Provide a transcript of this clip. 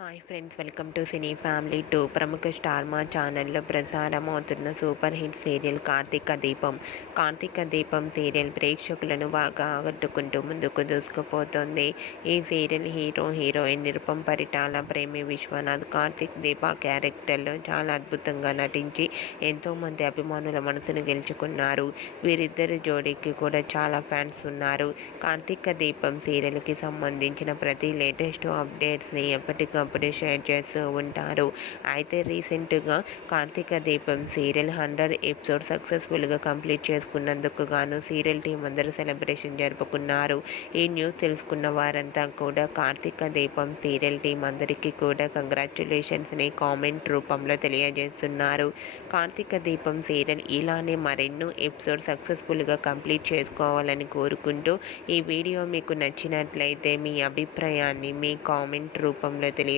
Hi friends welcome to cine family two ప్రముఖ star Maa ఛానల్లో ప్రసారం అవుతున్న సూపర్ హిట్ సీరియల్ కార్తీక దీపం. కార్తీక దీపం సీరియల్ ప్రేక్షకులను బాగా ఆకట్టుకుంటూ ముందుకు దూసుకుపోతుంది. ఈ serial hero heroine Nirupam Paritala Premi Vishwanath Karthik దీప క్యారెక్టర్లో చాలా అద్భుతంగా నటించి ఎంతోమంది అభిమానుల మనసును గెలుచుకున్నారు. వీరిద్దరి జోడీకి కూడా చాలా ఫ్యాన్స్ ఉన్నారు. కార్తీక దీపం సీరియల్కి సంబంధించిన ప్రతి లేటెస్ట్ అప్డేట్స్ని ఎప్పటికప్పుడు షేర్ చేస్తూ ఉంటారు. అయితే రీసెంట్గా Karthika Deepam serial hundred episode సక్సెస్ఫుల్గా కంప్లీట్ చేసుకున్నందుకు గాను సీరియల్ టీం అందరూ సెలబ్రేషన్ జరుపుకున్నారు. ఈ న్యూస్ తెలుసుకున్న వారంతా కూడా కార్తీక దీపం సీరియల్ టీం అందరికీ కూడా కంగ్రాచులేషన్స్ని కామెంట్ రూపంలో తెలియజేస్తున్నారు. కార్తీక దీపం సీరియల్ ఇలానే మరెన్నో ఎపిసోడ్ సక్సెస్ఫుల్గా కంప్లీట్ చేసుకోవాలని కోరుకుంటూ ఈ వీడియో మీకు నచ్చినట్లయితే మీ అభిప్రాయాన్ని మీ కామెంట్ రూపంలో తెలియ